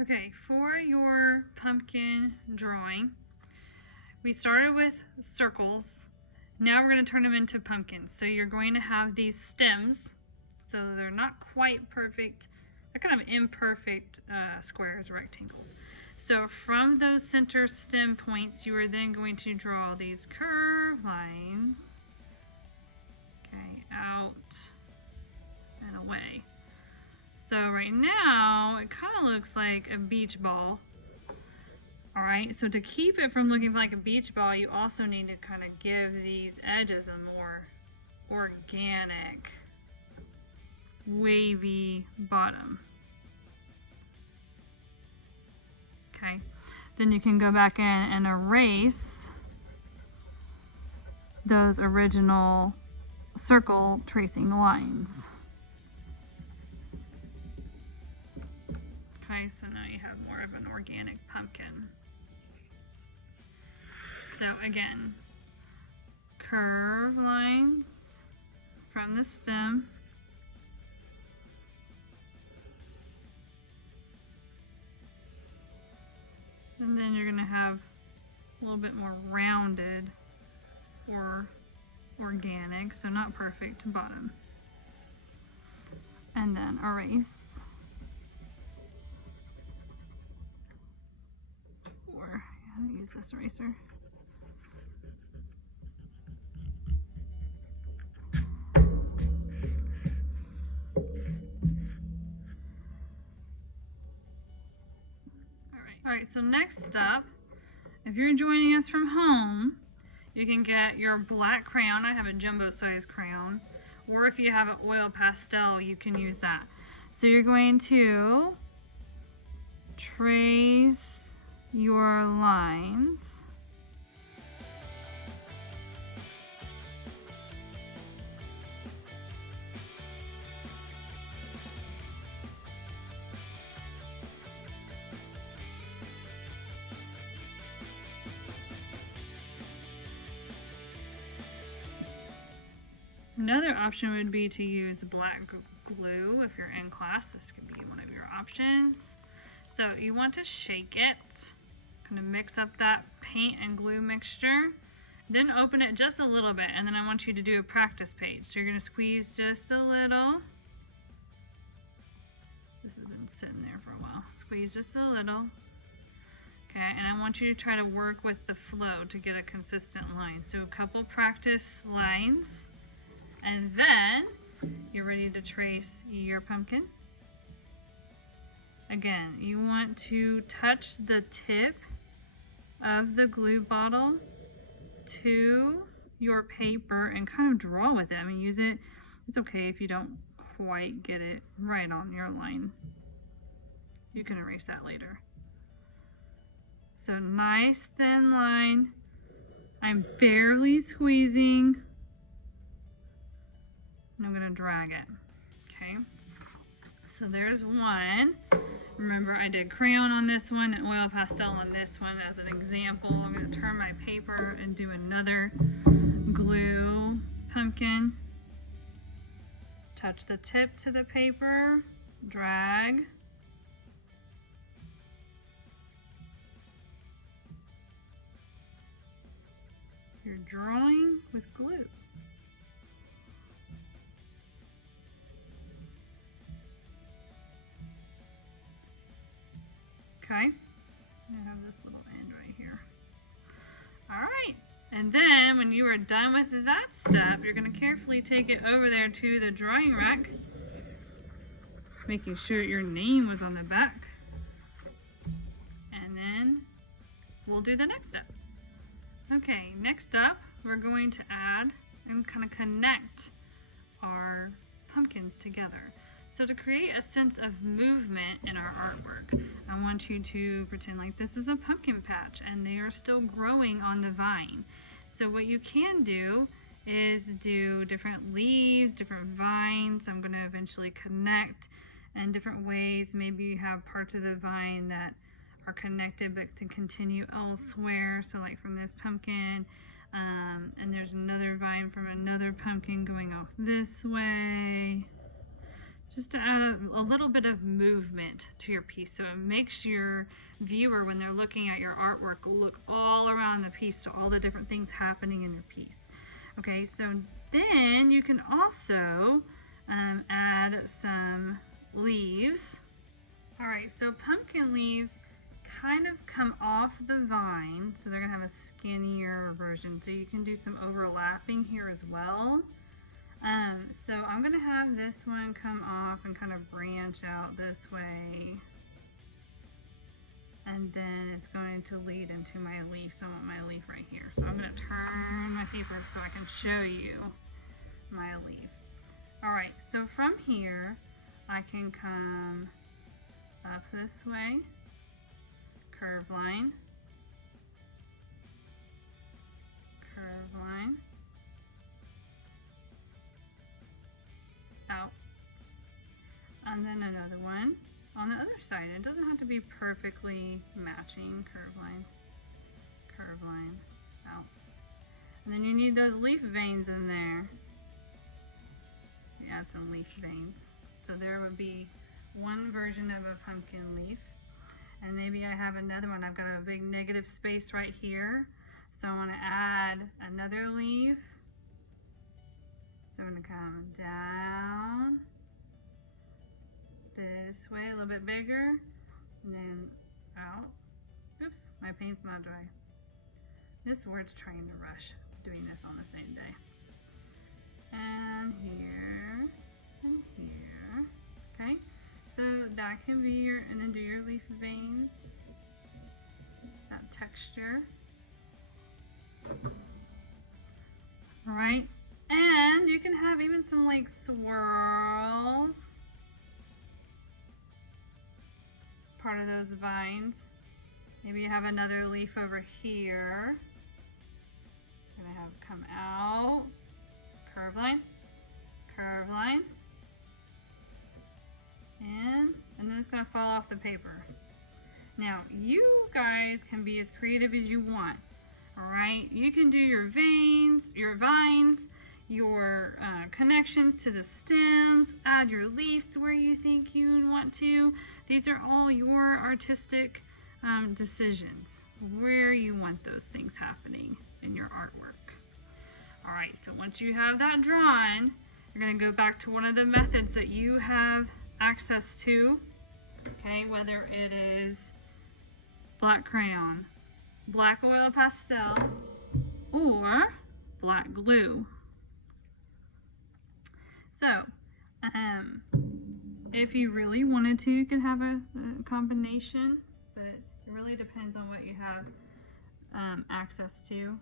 Okay, for your pumpkin drawing, we started with circles. Now we're going to turn them into pumpkins. So you're going to have these stems, so they're not quite perfect. They're kind of imperfect squares, rectangles. So from those center stem points, you are then going to draw these curved lines, okay, out and away. So right now, it kind of looks like a beach ball. Alright, so to keep it from looking like a beach ball, you also need to kind of give these edges a more organic, wavy bottom. Okay, then you can go back in and erase those original circle tracing lines. Okay, so now you have more of an organic pumpkin. So again, curve lines from the stem. And then you're going to have a little bit more rounded or organic, so not perfect bottom. And then erase. Or use this eraser. Alright, so next up, if you're joining us from home, you can get your black crayon. I have a jumbo size crayon. Or if you have an oil pastel, you can use that. So you're going to trace your lines. Another option would be to use black glue if you're in class. This could be one of your options. So you want to shake it, kind of mix up that paint and glue mixture, then open it just a little bit, and then I want you to do a practice page. So you're going to squeeze just a little. This has been sitting there for a while. Squeeze just a little. Okay, and I want you to try to work with the flow to get a consistent line. So a couple practice lines. And then you're ready to trace your pumpkin. Again, you want to touch the tip of the glue bottle to your paper and kind of draw with it. I mean, use it. It's okay if you don't quite get it right on your line. You can erase that later. So nice thin line. I'm barely squeezing. And I'm going to drag it. Okay, so there's one. Remember, I did crayon on this one and oil pastel on this one as an example. I'm going to turn my paper and do another glue pumpkin. Touch the tip to the paper, drag. You're drawing with glue. Okay, I have this little end right here. Alright, and then when you are done with that step, you're going to carefully take it over there to the drawing rack, making sure your name was on the back. And then we'll do the next step. Okay, next up, we're going to add and kind of connect our pumpkins together. So to create a sense of movement in our artwork, I want you to pretend like this is a pumpkin patch and they are still growing on the vine. So what you can do is do different leaves, different vines. I'm going to eventually connect in different ways. Maybe you have parts of the vine that are connected but to continue elsewhere. So like from this pumpkin, and there's another vine from another pumpkin going off this way. just to add a little bit of movement to your piece, so it makes your viewer, when they're looking at your artwork, look all around the piece to all the different things happening in your piece. Okay, so then you can also add some leaves. Alright, so pumpkin leaves kind of come off the vine, so they're going to have a skinnier version, so you can do some overlapping here as well. So I'm going to have this one come off and kind of branch out this way, and then it's going to lead into my leaf. So I want my leaf right here, so I'm going to turn my paper so I can show you my leaf. Alright, so from here I can come up this way, curve line, curve line, out, and then another one on the other side. It doesn't have to be perfectly matching. Curve line, out. And then you need those leaf veins in there. You add some leaf veins. So there would be one version of a pumpkin leaf. And maybe I have another one. I've got a big negative space right here. So I want to add another leaf. So I'm going to come down this way, a little bit bigger, and then out. Oops, my paint's not dry. This word's trying to rush, doing this on the same day. And here, and here. Okay, so that can be your, and then do your leaf veins, that texture. Alright, and you can have even some like swirls, part of those vines. Maybe you have another leaf over here. I'm gonna have it come out, curve line, and then it's gonna fall off the paper. Now you guys can be as creative as you want. Alright, you can do your veins, your vines, your connections to the stems, add your leaves where you think you want to. These are all your artistic decisions, where you want those things happening in your artwork. Alright, so once you have that drawn, you're going to go back to one of the methods that you have access to, okay, whether it is black crayon, black oil pastel, or black glue. So, if you really wanted to, you could have a combination, but it really depends on what you have access to.